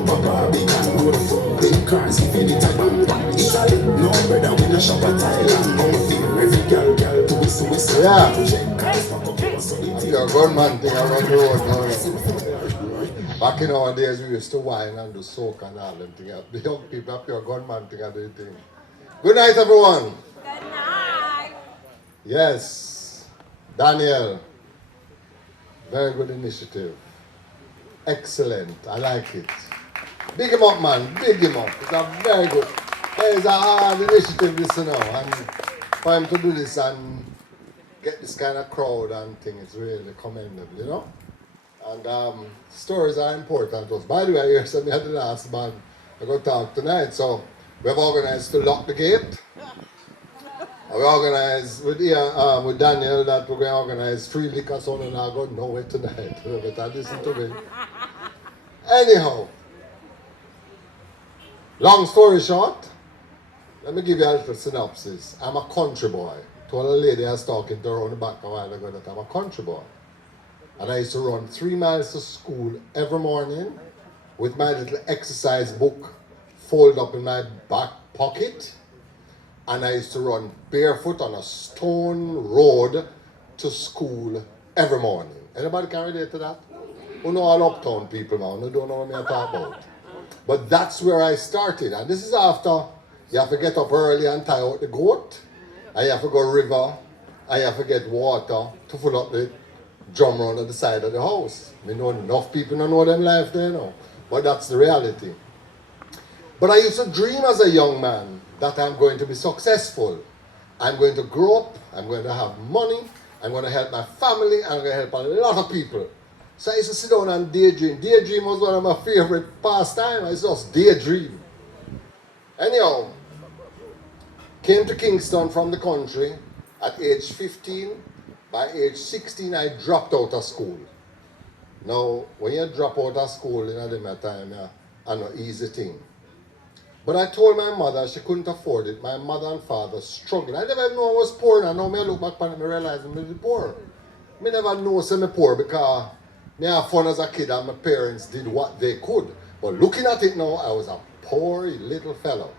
up a Barbican road. Big cars, feed it a bang. Italy, no brother, we no shop at Thailand. Out there, every girl to whistle. Yeah. You're a gunman thing around the road now. Back in our days, we used to wine and do soak and all them things. The young people up here, gunman thing and do thing. Good night, everyone. Good night. Yes. Daniel. Very good initiative. Excellent. I like it. Big him up, man. Big him up. It's a very good. It's a hard initiative, this, you know. And for him to do this and get this kind of crowd and thing, it's really commendable, you know. And stories are important to us. By the way, you're something at the last band I got to talk tonight. So we've organized to lock the gate. We organized with Daniel that we're going to organize free liquor, so I'm not going nowhere tonight. But I listen to me. Anyhow, long story short, let me give you a little synopsis. I'm a country boy. Told a lady I was talking to her on the back a while ago that I'm a country boy. And I used to run 3 miles to school every morning with my little exercise book folded up in my back pocket. And I used to run barefoot on a stone road to school every morning. Anybody can relate to that? Who know all uptown people now, who don't know what I'm talking about. But that's where I started. And this is after you have to get up early and tie out the goat. And you have to go river. And you have to get water to fill up the drum round at the side of the house. I know enough people don't know them life there now. But that's the reality. But I used to dream as a young man that I'm going to be successful. I'm going to grow up, I'm going to have money, I'm going to help my family, and I'm going to help a lot of people. So I used to sit down and daydream. Daydream was one of my favorite pastimes. I used to just daydream. Anyhow, came to Kingston from the country at age 15. By age 16, I dropped out of school. Now, when you drop out of school in a time, it's an easy thing. But I told my mother she couldn't afford it. My mother and father struggled. I never even knew I was poor. And now I look back on it and realize I'm really poor. I never knew I was poor because I had fun as a kid and my parents did what they could. But looking at it now, I was a poor little fellow.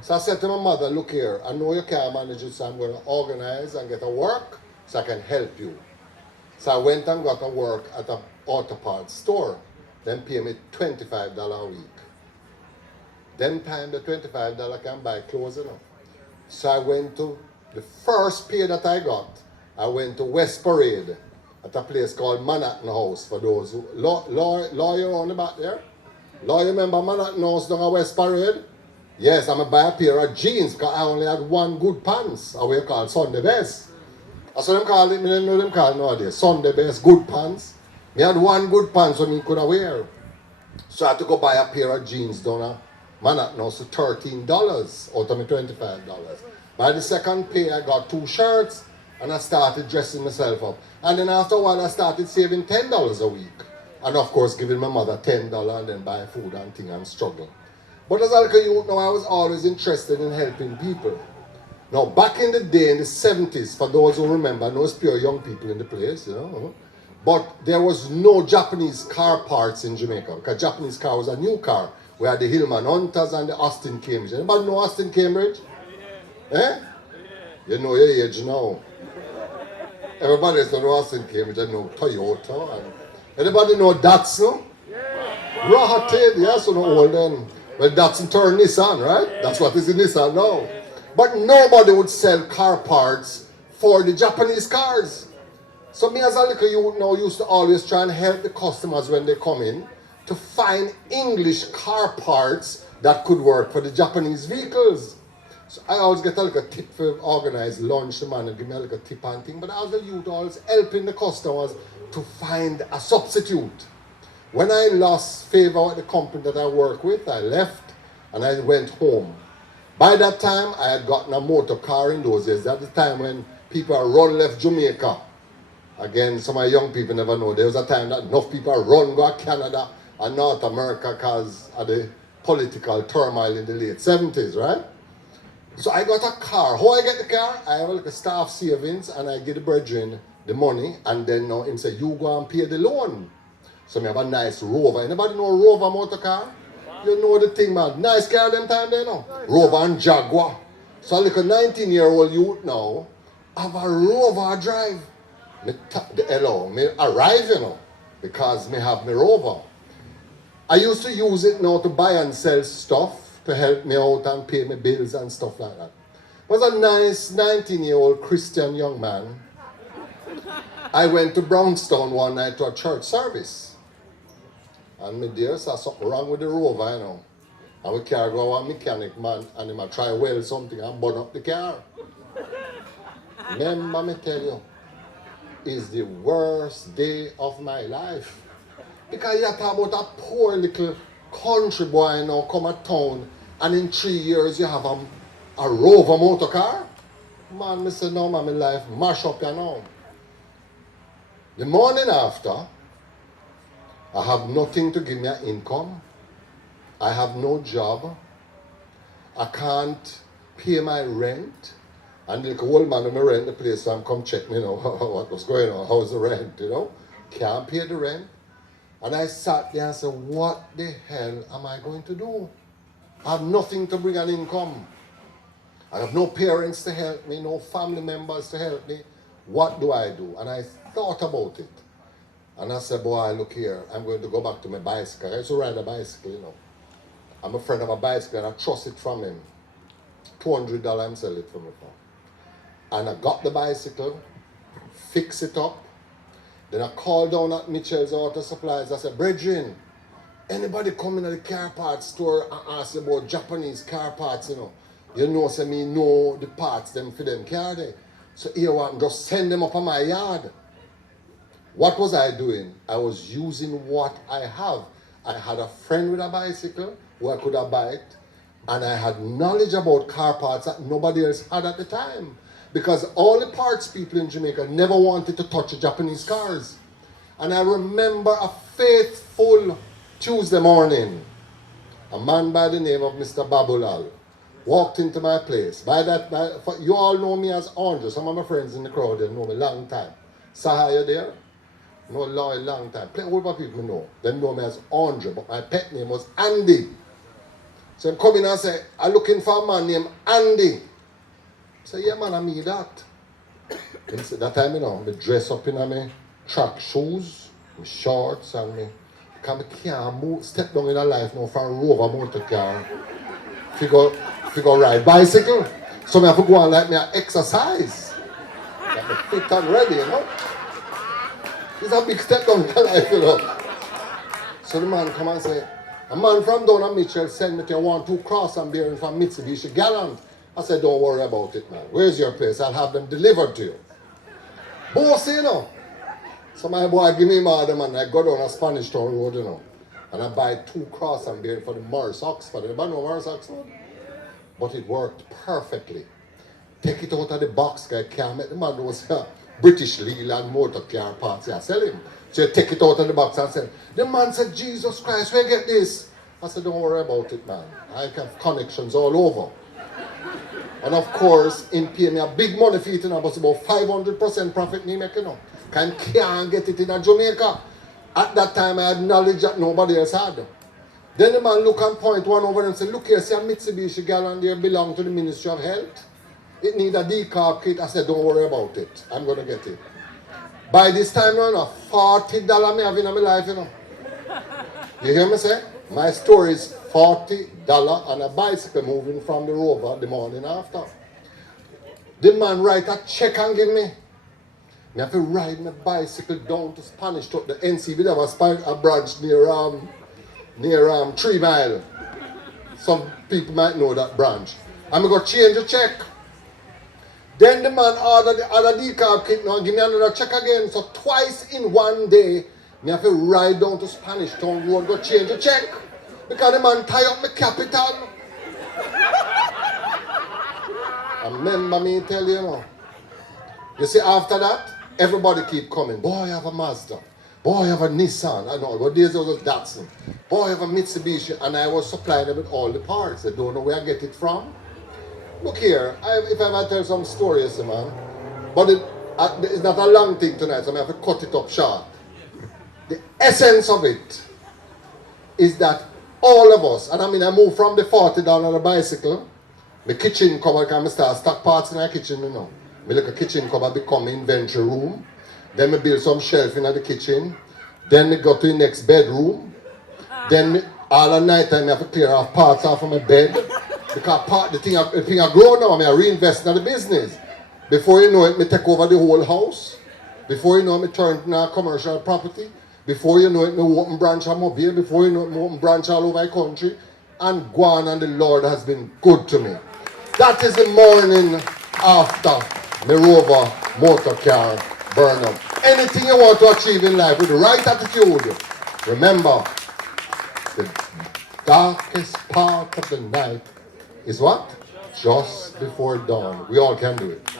So I said to my mother, look here, I know you can't manage it, so I'm going to organize and get a work so I can help you. So I went and got a work at an auto parts store. Then pay me $25 a week. Them time the $25 can buy clothes enough. So I went to, the first pay that I got, I went to West Parade at a place called Manhattan House for those who, lawyer on the back there? Lawyer remember Manhattan House down at West Parade? Yes, I'm going to buy a pair of jeans because I only had one good pants, or we call Sunday best. That's what them call it, I didn't know them call it nowadays. Sunday best, good pants. I had one good pants so I could wear. So I had to go buy a pair of jeans down at Manhattan House for $13 out of my $25. By the second pay, I got 2 shirts and I started dressing myself up. And then after a while, I started saving $10 a week. And of course, giving my mother $10 and then buy food and things and struggle. But as a little youth, now I was always interested in helping people. Now, back in the day, in the 70s, for those who remember, I know it's pure young people in the place, you know. But there was no Japanese car parts in Jamaica, because Japanese car was a new car. We had the Hillman Hunters and the Austin Cambridge. Anybody know Austin Cambridge? Eh? You know your age now. Everybody knows Austin Cambridge. I know Toyota. And anybody know Datsun? Rahated, yes, so no old then. Well, Datsun turned Nissan, right? That's what is in Nissan now. But nobody would sell car parts for the Japanese cars. So me as a little youth now used to always try and help the customers when they come in to find English car parts that could work for the Japanese vehicles. So I always get a little tip for organize lunch, the man and give me a little tip and thing, but I was a youth always helping the customers to find a substitute. When I lost favor with the company that I work with, I left and I went home. By that time, I had gotten a motor car in those days. At the time when people run left Jamaica. Again, some of my young people never know. There was a time that enough people run go to Canada and North America because of the political turmoil in the late 70s, right? So I got a car. How I get the car? I have like a staff savings and I give the brethren the money and then now him say, you go and pay the loan. So I have a nice Rover. Anybody know Rover motor car? You know the thing, man. Nice car them time there, no? Rover and Jaguar. So like a 19-year-old youth now have a Rover drive. Me arrive, you know, because me have my Rover. I used to use it now to buy and sell stuff to help me out and pay my bills and stuff like that. I was a nice 19-year-old Christian young man. I went to Brownstown one night to a church service. And me there saw something wrong with the Rover, you know. And we carry go a mechanic man and he might try weld something and burn up the car. Remember me tell you, it's the worst day of my life. Because you talk about a poor little country boy now come to town and in 3 years you have a Rover motor car? Man, me say no man, my life mash up you now. The morning after, I have nothing to give me an income. I have no job. I can't pay my rent. And the old man when I rent the place, so I'm come check me, you know, what was going on, how's the rent, you know. Can't pay the rent. And I sat there and said, what the hell am I going to do? I have nothing to bring an income. I have no parents to help me, no family members to help me. What do I do? And I thought about it. And I said, boy, look here, I'm going to go back to my bicycle. I used to ride a bicycle, you know. I'm a friend of a bicycle and I trust it from him. $200 I'm selling it from him. And I got the bicycle, fix it up. Then I called down at Mitchell's Auto Supplies. I said, brethren, anybody come in at the car parts store and ask about Japanese car parts, you know. You know, say me know the parts them for them car there. So here I'm just send them up on my yard. What was I doing? I was using what I have. I had a friend with a bicycle who I could have biked, and I had knowledge about car parts that nobody else had at the time. Because all the parts people in Jamaica never wanted to touch Japanese cars. And I remember a faithful Tuesday morning, a man by the name of Mr. Babulal walked into my place. You all know me as Andre. Some of my friends in the crowd, they know me long time. Saha, you there? No, long time. Plenty of people know. They know me as Andre, but my pet name was Andy. So I'm coming and say, I'm looking for a man named Andy. I say, yeah man, I mean that. And so that time, you know, I dress up in my track shoes, my shorts, and me. Because I can't move, step down in a life now from a Rover motor car. Figure ride bicycle. So I have to go and like me exercise. Like me fit and ready, you know. It's a big step down in my life, you know. So the man come and say, a man from down at Mitchell sent me to a 1-2 cross and bearing from Mitsubishi Gallant. I said, don't worry about it, man. Where's your place? I'll have them delivered to you. Boss, you know. So my boy give me my man. I go down a Spanish Town Road, you know. And I buy 2 cross and bearing for the Morris Oxford. Anybody know Morris Oxford? But it worked perfectly. Take it out of the box, I can't make the man who was British Leland motor car parts. I sell him. So you take it out of the box and say, the man said, Jesus Christ, where you get this? I said, don't worry about it, man. I have connections all over. And of course, in pay me a big money for it, but it's about 500% profit me make, you know. Can't get it in Jamaica. At that time, I had knowledge that nobody else had. Then the man look and point one over and say, look here, see a Mitsubishi Gallant there belong to the Ministry of Health. It need a decarb kit. I said, don't worry about it. I'm going to get it. By this time, you know, $40 me have in my life, you know. You hear me say? My story is $40 on a bicycle moving from the Rover the morning after. The man write a check and give me. I have to ride my bicycle down to Spanish to the NCB. There was a branch near 3 Mile. Some people might know that branch. I'm going to change the check. Then the man ordered the other decarb kit now and give me another check again. So twice in one day, I have to ride down to Spanish Town Road, go change the check. Because the man tie up my capital. And remember me tell you, you know. You see, after that, everybody keep coming. Boy, I have a Mazda. Boy, I have a Nissan. I know, but days it was a Datsun. Boy, I have a Mitsubishi. And I was supplying them with all the parts. They don't know where I get it from. Look here, if I might tell some stories, man. But it's not a long thing tonight, so I have to cut it up short. The essence of it is that all of us, and I mean I moved from the 40 down on the bicycle, my kitchen cupboard, can I start stock parts in my kitchen, you know. My little kitchen cupboard become inventory room. Then I build some shelf in the kitchen. Then I go to the next bedroom. Then all the night time I have to clear off parts off of my bed. Because the thing I grow now, I reinvest in the business. Before you know it, I take over the whole house. Before you know it, I turn it into a commercial property. Before you know it, I open branch of Mobile. Before you know it, I open branch all over the country. And go on, and the Lord has been good to me. That is the morning after my Rover motor car burn up. Anything you want to achieve in life with the right attitude, remember, the darkest part of the night is what? Just before dawn. We all can do it.